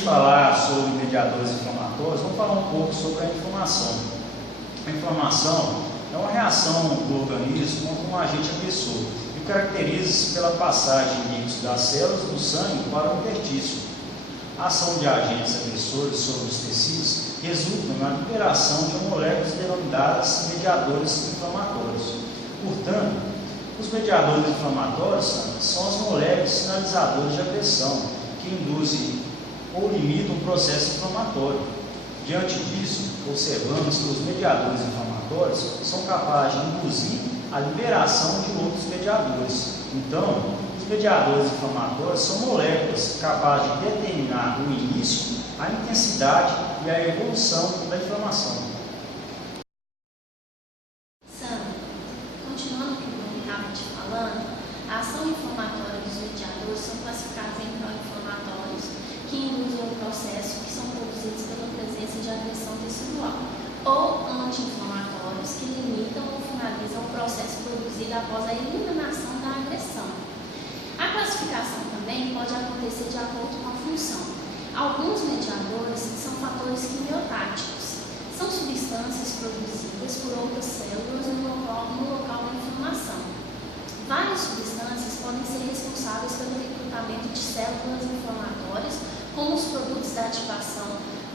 gente falar sobre mediadores inflamatórios, vamos falar um pouco sobre a inflamação. A inflamação é uma reação do organismo contra um agente agressor e caracteriza-se pela passagem de líquidos das células do sangue para o interstício. A ação de agentes agressores sobre os tecidos resulta na liberação de moléculas denominadas mediadores inflamatórios. Portanto, os mediadores inflamatórios são as moléculas sinalizadoras de agressão que induzem ou limitam o processo inflamatório. Diante disso, observamos que os mediadores inflamatórios são capazes de induzir a liberação de outros mediadores. Então, os mediadores inflamatórios são moléculas capazes de determinar o início, a intensidade e a evolução da inflamação. Sandra, continuando o que o Bruno estava te falando, a ação inflamatória dos mediadores são classificados em pró-inflamatórios, que induzem o processo que são produzidos pela presença de agressão tecidual, ou anti-inflamatórios, que limitam ou finalizam o processo produzido após a eliminação da agressão. A classificação também pode acontecer de acordo com a função. Alguns mediadores são fatores quimiotáticos. São substâncias produzidas por outras células no local da inflamação. Várias substâncias podem ser responsáveis pelo recrutamento de células inflamatórias, como os produtos da ativação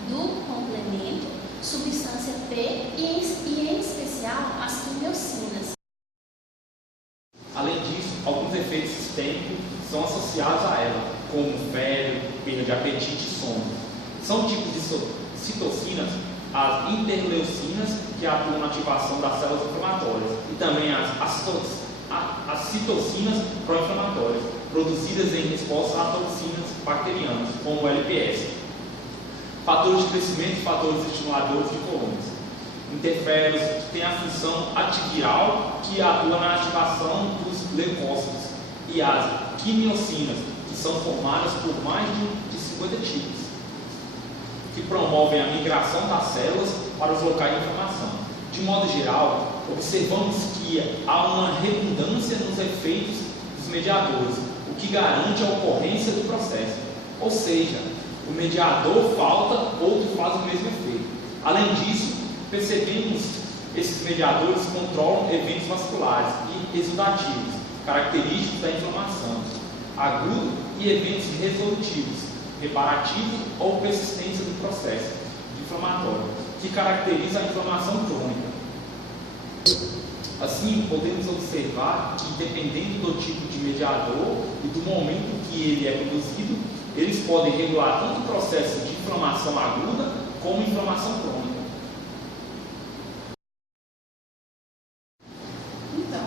do complemento, substância P e em especial, as quimiocinas. Além disso, alguns efeitos sistêmicos são associados a ela, como febre, perda de apetite e sono. São tipos de citocinas, as interleucinas, que atuam na ativação das células inflamatórias, e também as citocinas pró-inflamatórias, produzidas em resposta a toxinas bacterianas, como o LPS. Fatores de crescimento e fatores estimuladores de colônias. Interférolos, que têm a função antiviral, que atua na ativação dos leucócitos, e as quimiocinas, que são formadas por mais de 50 tipos, que promovem a migração das células para os locais de inflamação. De modo geral, observamos que há uma redundância nos efeitos dos mediadores, o que garante a ocorrência do processo. Ou seja, o mediador falta, outro faz o mesmo efeito. Além disso, percebemos que esses mediadores controlam eventos vasculares e exudativos, característicos da inflamação, agudo e eventos resolutivos, reparativo ou persistência do processo inflamatório, que caracteriza a inflamação crônica. Assim, podemos observar que, dependendo do tipo de mediador e do momento que ele é produzido, eles podem regular tanto o processo de inflamação aguda como inflamação crônica. Então,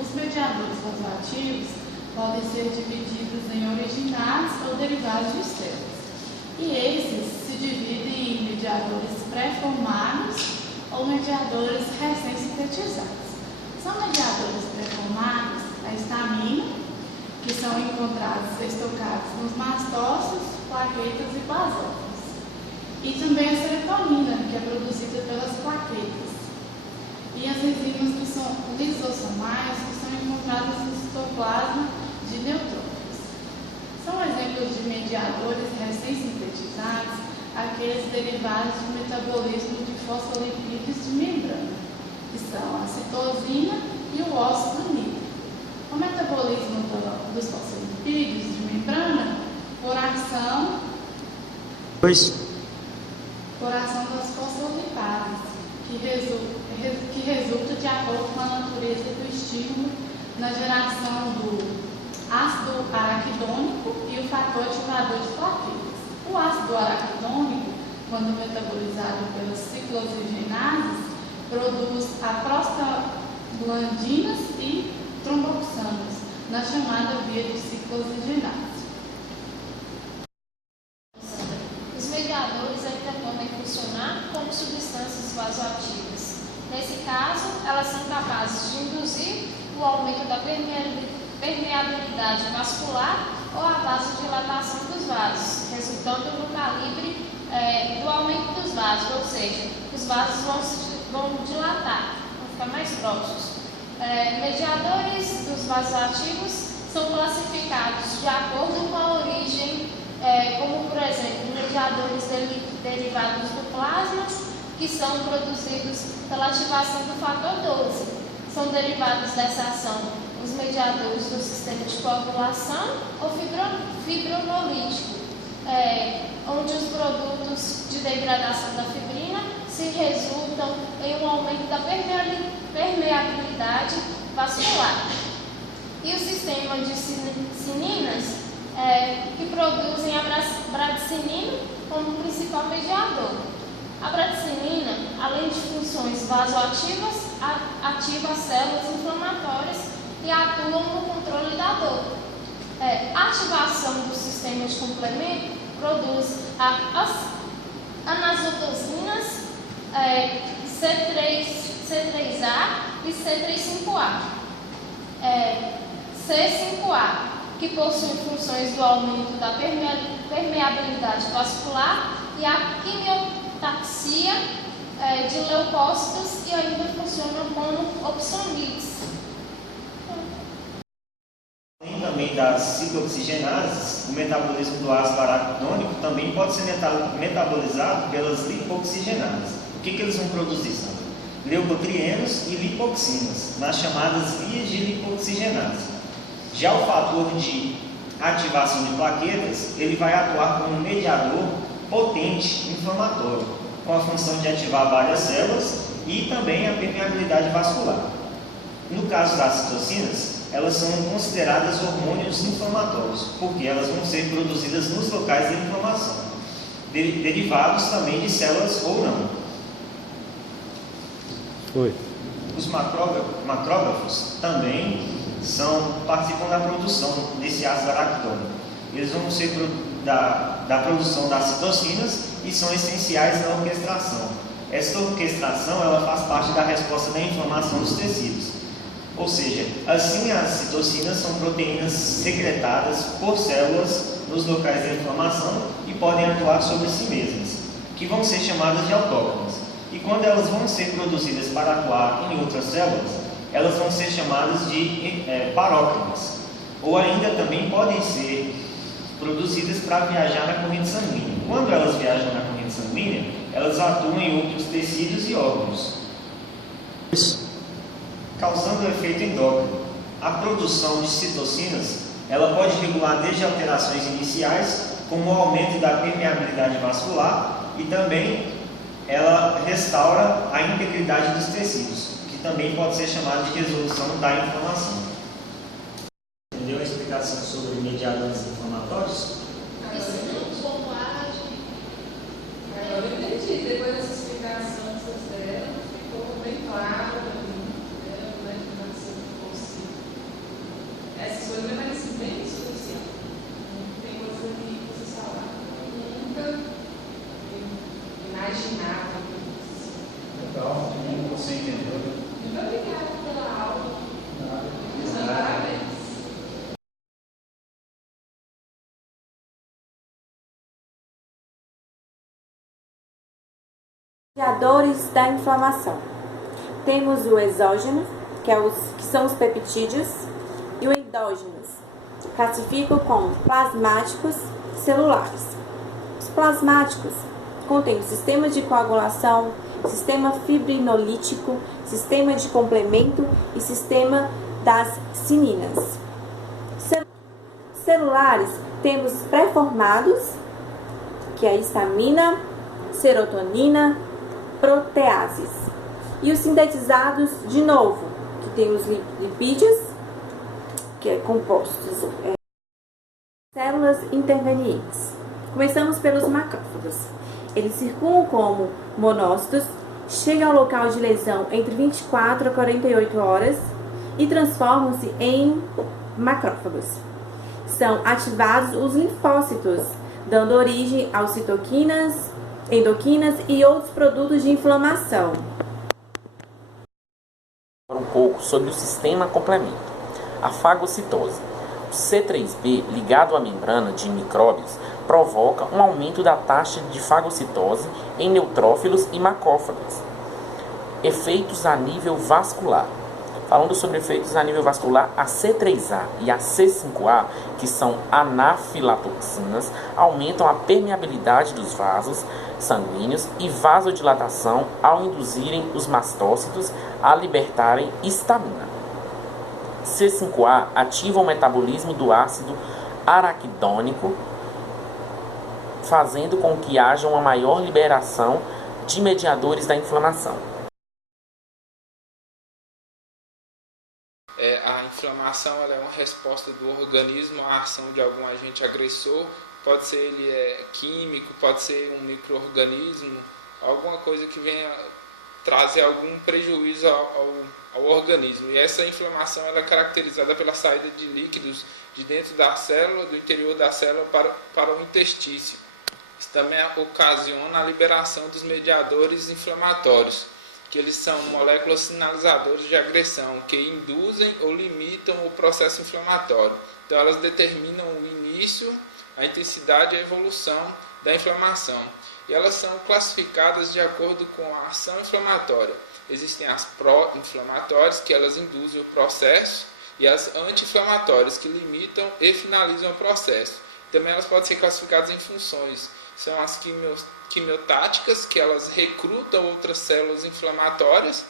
os mediadores vasoativos podem ser divididos em originais ou derivados de células. E esses se dividem em mediadores pré-formados ou mediadores recém-sintetizados. São mediadores pré-formados a histamina, que são encontrados estocados nos mastócitos, plaquetas e basófilos. E também a serotonina, que é produzida pelas plaquetas. E as enzimas que são lisosomais, que são encontradas no citoplasma de neutrófilos. São exemplos de mediadores recém-sintetizados aqueles derivados do metabolismo de fosfolipídios de membrana, que são a citosina e o óxido nítrico. O metabolismo dos fosfolipídios de membrana por ação das fosfolipases, que resulta de acordo com a natureza do estímulo na geração do ácido araquidônico e o fator ativador de plaquetas. O ácido araquidônico, quando metabolizado pelas ciclooxigenases, produz a prostaglandinas e tromboxanas, na chamada via de ciclooxigenase. Os mediadores ainda podem funcionar como substâncias vasoativas. Nesse caso, elas são capazes de induzir o aumento da permeabilidade vascular ou a vasodilatação dos vasos, resultando no calibre do aumento dos vasos, ou seja, os vasos vão dilatar, vão ficar mais grossos. Mediadores dos vasoativos são classificados de acordo com a origem, como por exemplo, mediadores derivados do plasma, que são produzidos pela ativação do fator 12. São derivados dessa ação os mediadores do sistema de coagulação ou fibrinolítico, onde os produtos de degradação da fibrina se resultam em um aumento da permeabilidade vascular. E o sistema de sininas, que produzem a bradicinina como principal mediador. A bradicinina, além de funções vasoativas, ativa as células inflamatórias e atuam no controle da dor. A ativação do sistema de complemento produz as anazotocinas C3A e C35A. C5A, que possui funções do aumento da permeabilidade vascular e a quimiotaxia de leucócitos e ainda funcionam como opsonides. Além também das ciclooxigenases, o metabolismo do ácido araquidônico também pode ser metabolizado pelas lipoxigenases. O que eles vão produzir, Sandra? Leucotrienos e lipoxinas, nas chamadas vias de lipoxigenase. Já o fator de ativação de plaquetas, ele vai atuar como um mediador potente inflamatório, com a função de ativar várias células e também a permeabilidade vascular. No caso das citocinas, elas são consideradas hormônios inflamatórios, porque elas vão ser produzidas nos locais da inflamação, derivados também de células ou não. Os macrófagos também participam da produção desse ácido araquidônico. Eles vão ser da produção das citocinas e são essenciais na orquestração. Essa orquestração ela faz parte da resposta da inflamação dos tecidos. Ou seja, assim as citocinas são proteínas secretadas por células nos locais da inflamação e podem atuar sobre si mesmas, que vão ser chamadas de autócrinas. E quando elas vão ser produzidas para atuar em outras células, elas vão ser chamadas de parócrinas. Ou ainda também podem ser produzidas para viajar na corrente sanguínea. Quando elas viajam na corrente sanguínea, elas atuam em outros tecidos e órgãos, causando um efeito endócrino. A produção de citocinas, ela pode regular desde alterações iniciais, como o aumento da permeabilidade vascular, e também ela restaura a integridade dos tecidos, que também pode ser chamada de resolução da inflamação. Entendeu a explicação sobre mediadores inflamatórios? Agora eu entendi. Depois dessa explicação que vocês deram, ficou bem claro para mim, né, essas coisas me parecem bem especiais. Tem coisa que vocês falaram que eu nunca imaginava. Legal, você entendeu? Muito obrigada pela aula. Parabéns. Mediadores da inflamação. Temos o exógeno, que são os peptídeos, e o endógenos, classificam como plasmáticos celulares. Os plasmáticos contêm sistema de coagulação, sistema fibrinolítico, sistema de complemento e sistema das sininas. Celulares, temos pré-formados, que é a histamina, serotonina, proteases. E os sintetizados, de novo, que tem os lipídios, que é compostos células intervenientes. Começamos pelos macrófagos. Eles circulam como monócitos, chegam ao local de lesão entre 24 a 48 horas e transformam-se em macrófagos. São ativados os linfócitos, dando origem aos citoquinas, endoquinas e outros produtos de inflamação. Um pouco sobre o sistema complemento. A fagocitose. O C3b ligado à membrana de micróbios provoca um aumento da taxa de fagocitose em neutrófilos e macrófagos. Efeitos a nível vascular. Falando sobre efeitos a nível vascular, a C3A e a C5A, que são anafilatoxinas, aumentam a permeabilidade dos vasos sanguíneos e vasodilatação ao induzirem os mastócitos a libertarem histamina. C5A ativa o metabolismo do ácido araquidônico, fazendo com que haja uma maior liberação de mediadores da inflamação. A inflamação ela é uma resposta do organismo à ação de algum agente agressor. Pode ser ele químico, pode ser um micro-organismo, alguma coisa que venha trazer algum prejuízo ao organismo. E essa inflamação ela é caracterizada pela saída de líquidos de dentro da célula, do interior da célula para o intestino. Isso também ocasiona a liberação dos mediadores inflamatórios, que eles são moléculas sinalizadores de agressão, que induzem ou limitam o processo inflamatório. Então elas determinam o início, a intensidade e a evolução da inflamação. E elas são classificadas de acordo com a ação inflamatória. Existem as pró-inflamatórias, que elas induzem o processo, e as anti-inflamatórias, que limitam e finalizam o processo. Também elas podem ser classificadas em funções. São as quimiotáticas, que elas recrutam outras células inflamatórias,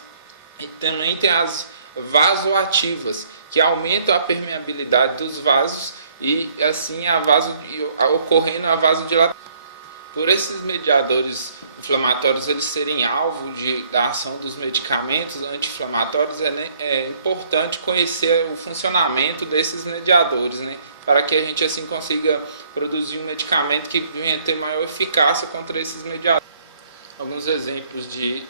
e também tem as vasoativas, que aumentam a permeabilidade dos vasos e assim ocorrendo a vasodilatação. Por esses mediadores inflamatórios eles serem alvo da ação dos medicamentos anti-inflamatórios, é importante conhecer o funcionamento desses mediadores, né? Para que a gente assim consiga produzir um medicamento que venha ter maior eficácia contra esses mediadores. Alguns exemplos de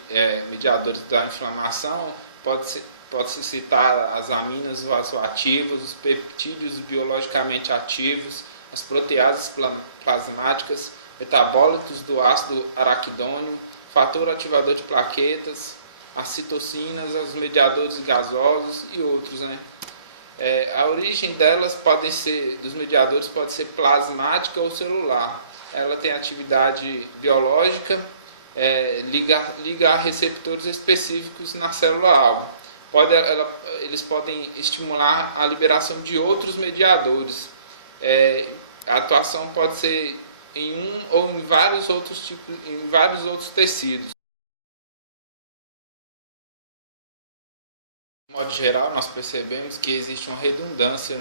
mediadores da inflamação pode-se citar as aminas vasoativas, os peptídeos biologicamente ativos, as proteases plasmáticas, metabólitos do ácido araquidônico, fator ativador de plaquetas, as citocinas, os mediadores gasosos e outros, né? A origem dos mediadores pode ser plasmática ou celular. Ela tem atividade biológica, liga a receptores específicos na célula-alvo. Eles podem estimular a liberação de outros mediadores. A atuação pode ser em um ou em vários outros tecidos. De modo geral, nós percebemos que existe uma redundância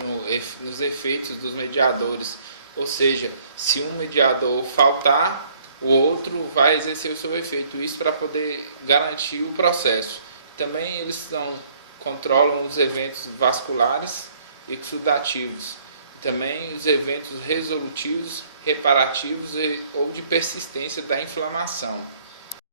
nos efeitos dos mediadores, ou seja, se um mediador faltar, o outro vai exercer o seu efeito, isso para poder garantir o processo. Também eles controlam os eventos vasculares e exudativos, também os eventos resolutivos, reparativos ou de persistência da inflamação.